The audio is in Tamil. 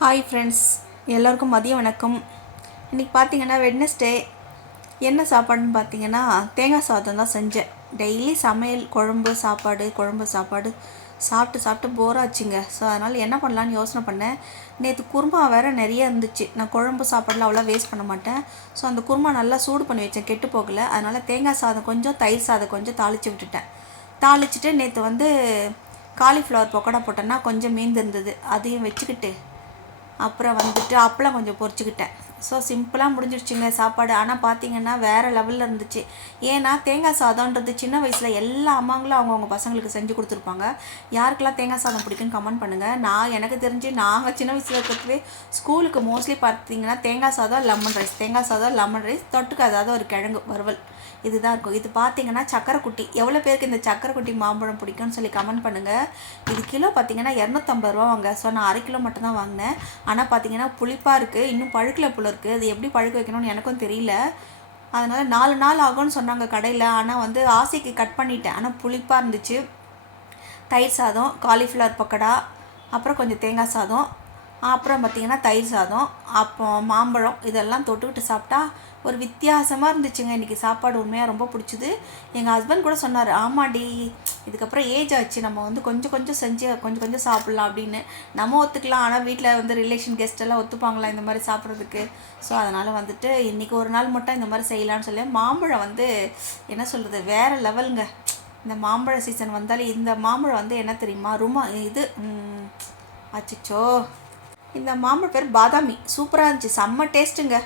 ஹாய் ஃப்ரெண்ட்ஸ், எல்லோருக்கும் மதிய வணக்கம். இன்றைக்கி பார்த்தீங்கன்னா வெட்னஸ்டே. என்ன சாப்பாடுன்னு பார்த்தீங்கன்னா தேங்காய் சாதம் தான் செஞ்சேன். டெய்லி சமையல் குழம்பு சாப்பாடு சாப்பிட்டு சாப்பிட்டு போர் ஆச்சுங்க. ஸோ அதனால் என்ன பண்ணலான்னு யோசனை பண்ணேன். நேற்று குருமா வேறு நிறைய இருந்துச்சு. நான் குழம்பு சாப்பாடில் அவ்வளோ வேஸ்ட் பண்ண மாட்டேன். ஸோ அந்த குருமா நல்லா சூடு பண்ணி வச்சேன், கெட்டு போகலை. அதனால் தேங்காய் சாதம் கொஞ்சம், தயிர் சாதம் கொஞ்சம் தாளித்து விட்டுட்டேன். தாளிச்சிட்டு நேற்று காலிஃப்ளவர் பக்கோடா போட்டேன்னா கொஞ்சம் மீந்து இருந்தது, அதையும் வச்சுக்கிட்டு அப்புறம் அப்பளம் கொஞ்சம் பொரிச்சுக்கிட்டேன். ஸோ சிம்பிளாக முடிஞ்சிடுச்சுங்க சாப்பாடு. ஆனால் பார்த்தீங்கன்னா வேறு லெவலில் இருந்துச்சு. ஏன்னா தேங்காய் சாதம்ன்றது சின்ன வயசில் எல்லா அம்மாங்களும் அவங்கவுங்க பசங்களுக்கு செஞ்சு கொடுத்துருப்பாங்க. யாருக்கெல்லாம் தேங்காய் சாதம் பிடிக்குன்னு கமெண்ட் பண்ணுங்கள். எனக்கு தெரிஞ்சு நாங்கள் சின்ன வயசில் இருக்கிறதுவே ஸ்கூலுக்கு மோஸ்ட்லி பார்த்தீங்கன்னா தேங்காய் சாதம் லெமன் ரைஸ் தொட்டுக்கு அதாவது ஒரு கிழங்கு வறுவல் இதுதான் இருக்கும். இது பார்த்தீங்கன்னா சக்கரைக்குட்டி. எவ்வளோ பேருக்கு இந்த சக்கரைக்குட்டி மாம்பழம் பிடிக்கும்னு சொல்லி கமெண்ட் பண்ணுங்கள். இது கிலோ பார்த்தீங்கன்னா 250 ரூபா வாங்க. ஸோ நான் 1/2 கிலோ மட்டும்தான் வாங்கினேன். ஆனால் பார்த்தீங்கன்னா புளிப்பாக இருக்குது, இன்னும் பழுக்கலை போல இருக்குது. அது எப்படி பழுக்க வைக்கணும்னு எனக்கும் தெரியல. அதனால் 4 நாள் ஆகும்னு சொன்னாங்க கடையில். ஆனால் ஆசைக்கு கட் பண்ணிட்டேன். ஆனால் புளிப்பாக இருந்துச்சு. தயிர் சாதம், காலிஃப்ளவர் பக்கோடா, அப்புறம் கொஞ்சம் தேங்காய் சாதம், அப்புறம் பார்த்திங்கன்னா தயிர் சாதம், அப்போ மாம்பழம், இதெல்லாம் தொட்டுக்கிட்டு சாப்பிட்டா ஒரு வித்தியாசமாக இருந்துச்சுங்க. இன்றைக்கி சாப்பாடு உண்மையாக ரொம்ப பிடிச்சிது. எங்கள் ஹஸ்பண்ட் கூட சொன்னார், ஆமாடி இதுக்கப்புறம் ஏஜ் ஆச்சு, நம்ம கொஞ்சம் கொஞ்சம் செஞ்சு கொஞ்சம் கொஞ்சம் சாப்பிட்லாம் அப்படின்னு. நம்ம ஒத்துக்கலாம், ஆனால் வீட்டில் ரிலேஷன் கெஸ்ட் எல்லாம் ஒத்துப்பாங்களா இந்த மாதிரி சாப்பிட்றதுக்கு? ஸோ அதனால் இன்றைக்கி ஒரு நாள் மட்டும் இந்த மாதிரி செய்யலான்னு சொல்லி மாம்பழம் என்ன சொல்கிறது, வேறு லெவலுங்க. இந்த மாம்பழ சீசன் வந்தாலே இந்த மாம்பழம் என்ன தெரியுமா, அச்சிச்சோ, இந்த மாம்பழம் பேர் பாதாமி. சூப்பராக இருந்துச்சு, செம்ம டேஸ்ட்டுங்க.